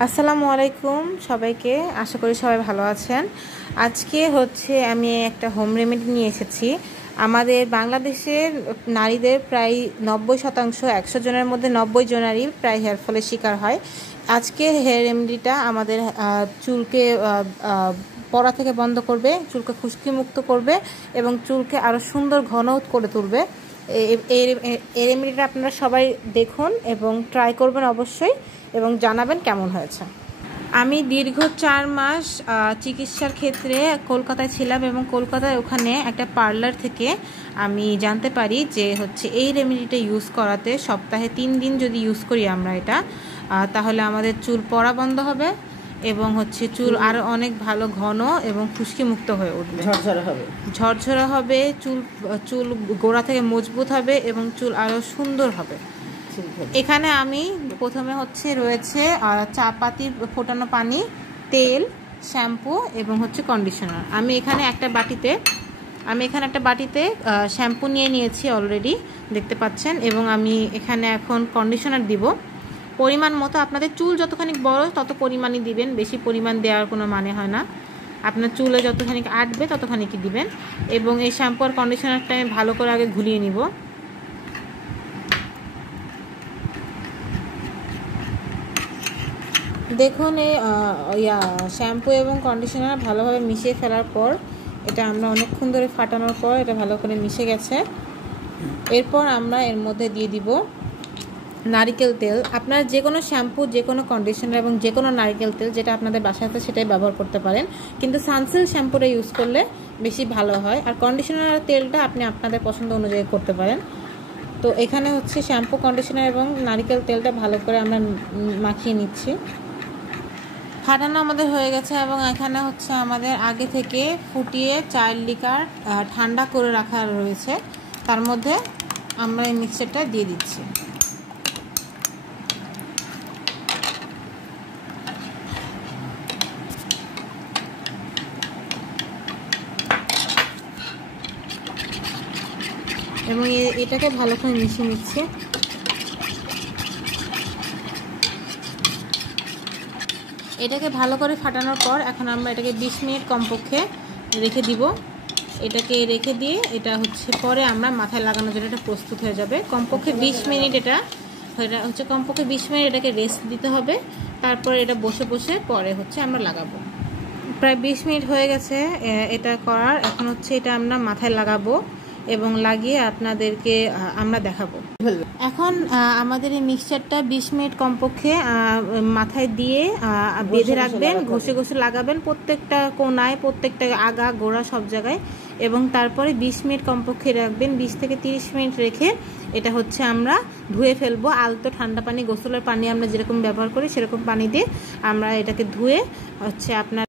আসসালামু আলাইকুম সবাইকে, আশা করি সবাই ভালো আছেন। আজকে আমি একটা হোম রেমেডি নিয়ে এসেছি। আমাদের বাংলাদেশের নারীদের প্রায় 90%, 100 জনের মধ্যে 90 জনেরই প্রায় হেয়ার ফলের শিকার হয়। আজকের হেয়ার রেমেডিটা আমাদের চুলকে পড়া থেকে বন্ধ করবে, চুলকে খুশকি মুক্ত করবে এবং চুলকে আরও সুন্দর ঘন করে তুলবে। এই রেমেডিটা আপনারা সবাই দেখুন এবং ট্রাই করবেন অবশ্যই এবং জানাবেন কেমন হয়েছে। আমি দীর্ঘ 4 মাস চিকিৎসার ক্ষেত্রে কলকাতায় ছিলাম এবং কলকাতায় ওখানে একটা পার্লার থেকে আমি জানতে পারি যে এই রেমেডিটা ইউজ করাতে সপ্তাহে 3 দিন যদি ইউজ করি আমরা এটা, তাহলে আমাদের চুল পড়া বন্ধ হবে এবং চুল আরও অনেক ভালো ঘন এবং খুশকি মুক্ত হয়ে উঠবে, ঝরঝরা হবে, চুল গোড়া থেকে মজবুত হবে এবং চুল আরও সুন্দর হবে। এখানে আমি প্রথমে রয়েছে চা পাতি ফোটানো পানি, তেল, শ্যাম্পু এবং কন্ডিশনার। আমি এখানে একটা বাটিতে শ্যাম্পু নিয়ে নিয়েছি অলরেডি, দেখতে পাচ্ছেন, এবং আমি এখানে এখন কন্ডিশনার দিব পরিমাণ মতো। আপনাদের চুল যতখানি বড় তত পরিমাণই দিবেন, বেশি পরিমাণ দেওয়ার কোনো মানে হয় না। আপনার চুলে যতখানি আটবে ততখানি কি দিবেন। এবং এই শ্যাম্পু আর কন্ডিশনারটা আমি ভালো করে আগে ঘুলিয়ে নিব। দেখুন এই শ্যাম্পু এবং কন্ডিশনার ভালোভাবে মিশিয়ে ফেলার পর, এটা আমরা অনেকক্ষণ ধরে ফাটানোর পর এটা ভালো করে মিশে গেছে। এরপর আমরা এর মধ্যে দিয়ে দিব নারিকেল তেল। আপনারা যে কোনো শ্যাম্পু, যে কোনো কন্ডিশনার এবং যে কোনো নারিকেল তেল যেটা আপনাদের বাসায় আছে সেটাই ব্যবহার করতে পারেন, কিন্তু সানসিল্ক শ্যাম্পুটা ইউজ করলে বেশি ভালো হয়। আর কন্ডিশনার তেলটা আপনি আপনাদের পছন্দ অনুযায়ী করতে পারেন। তো এখানে শ্যাম্পু, কন্ডিশনার এবং নারিকেল তেলটা ভালো করে আমরা মাখিয়ে নিচ্ছি। ফাটানো আমাদের হয়ে গেছে এবং এখানে আমাদের আগে থেকে ফুটিয়ে 4 লিটার ঠান্ডা করে রাখা রয়েছে, তার মধ্যে আমরা এই মিক্সচারটা দিয়ে দিচ্ছি। এবং এটাকে ভালো করে মিশিয়ে নিচ্ছি। এটাকে ভালো করে ফাটানোর পর এখন আমরা এটাকে 20 মিনিট কমপক্ষে রেখে দিব। এটাকে রেখে দিয়ে এটা পরে আমরা মাথায় লাগানোর জন্য এটা প্রস্তুত হয়ে যাবে। কমপক্ষে 20 মিনিট কমপক্ষে 20 মিনিট এটাকে রেস্ট দিতে হবে। তারপর এটা বসে বসে পরে আমরা লাগাবো। প্রায় 20 মিনিট হয়ে গেছে এটা করার। এখন এটা আমরা মাথায় লাগাবো এবং লাগিয়ে আপনাদেরকে আমরা দেখাবো। এখন আমাদের এই মিক্সচারটা 20 মিনিট কমপক্ষে মাথায় দিয়ে বেঁধে রাখবেন, ঘষে ঘষে লাগাবেন প্রত্যেকটা কোনায়, প্রত্যেকটা আগা গোড়া সব জায়গায়, এবং তারপরে 20 মিনিট কমপক্ষে রাখবেন। 20 থেকে 30 মিনিট রেখে এটা আমরা ধুয়ে ফেলবো। আলতো ঠান্ডা পানি, গোসলের পানি আমরা যেরকম ব্যবহার করি সেরকম পানি দিয়ে আমরা এটাকে ধুয়ে আপনার